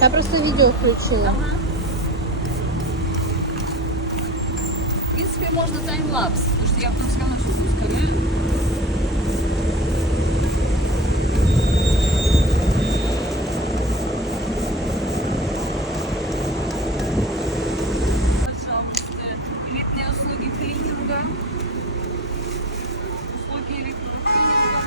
Я просто видео включила. Ага. В принципе, можно таймлапс, потому что я потом сказала, что ускоряю. Пожалуйста, элитные услуги клининга. Услуги элитного клининга.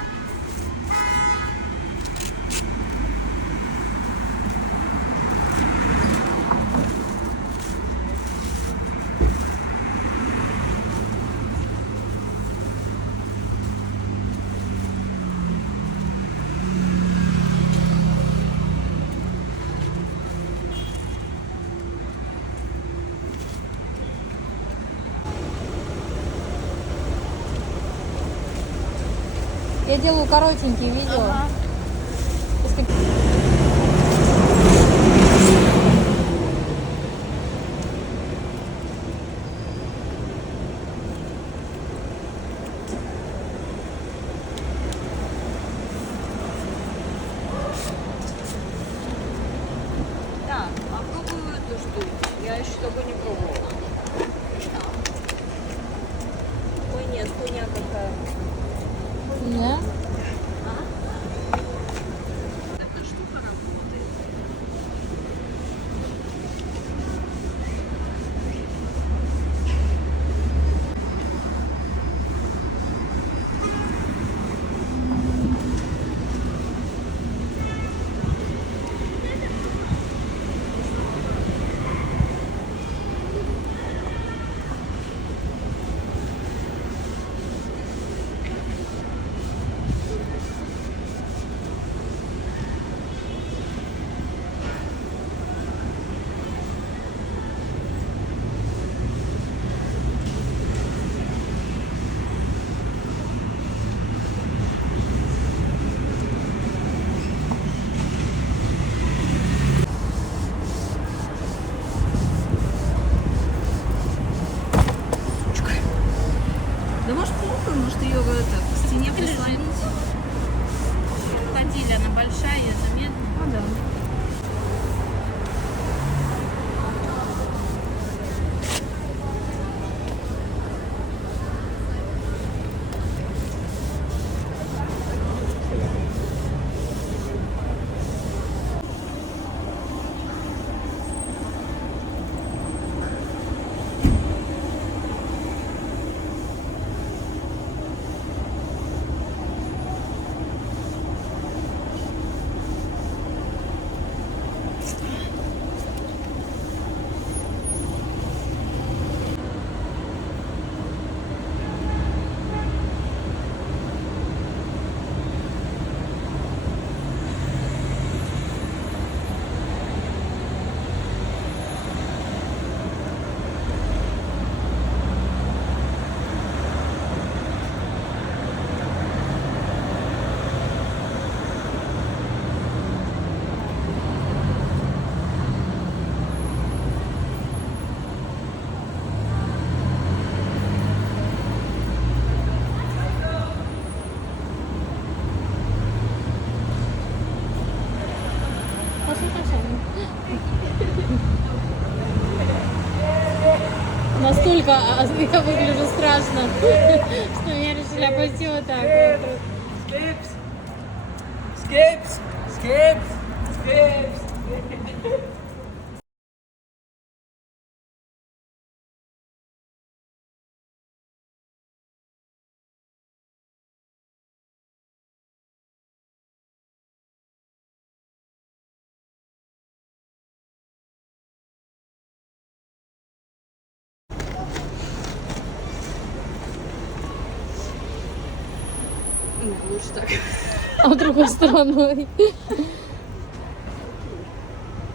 Я делаю коротенькие видео. Ага. Если... Да, попробую эту штуку. Я еще такой не пробовала. Ой, нет, хуйня какая. Да? Эта штука работает. Да может плохо, может ее к стене прислонить. Ходили, она большая, заметна. Ну да. Настолько я выгляжу страшно, что меня решили обойти вот так вот. Skips! Skips! Skips! Skips! Лучше так. А в другой стороной.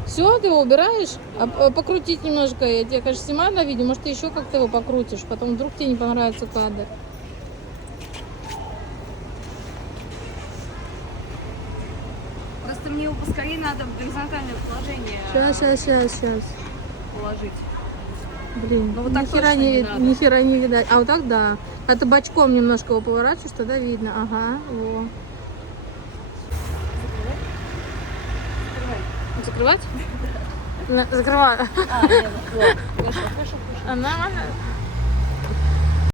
Все, ты его убираешь? Покрутить немножко. Я тебе, конечно, снимаю на видео. Может, ты еще как-то его покрутишь. Потом вдруг тебе не понравится кадр. Просто мне его поскорее надо в горизонтальное положение Сейчас. положить. Блин, Ну, вот так нихера точно не надо. нихера не видать. А вот так да. Когда ты бочком немножко его поворачиваешь, тогда видно. Ага, во. Закрывать? Закрываю. А, нет, вот. Хорошо, хорошо, хорошо. Нормально?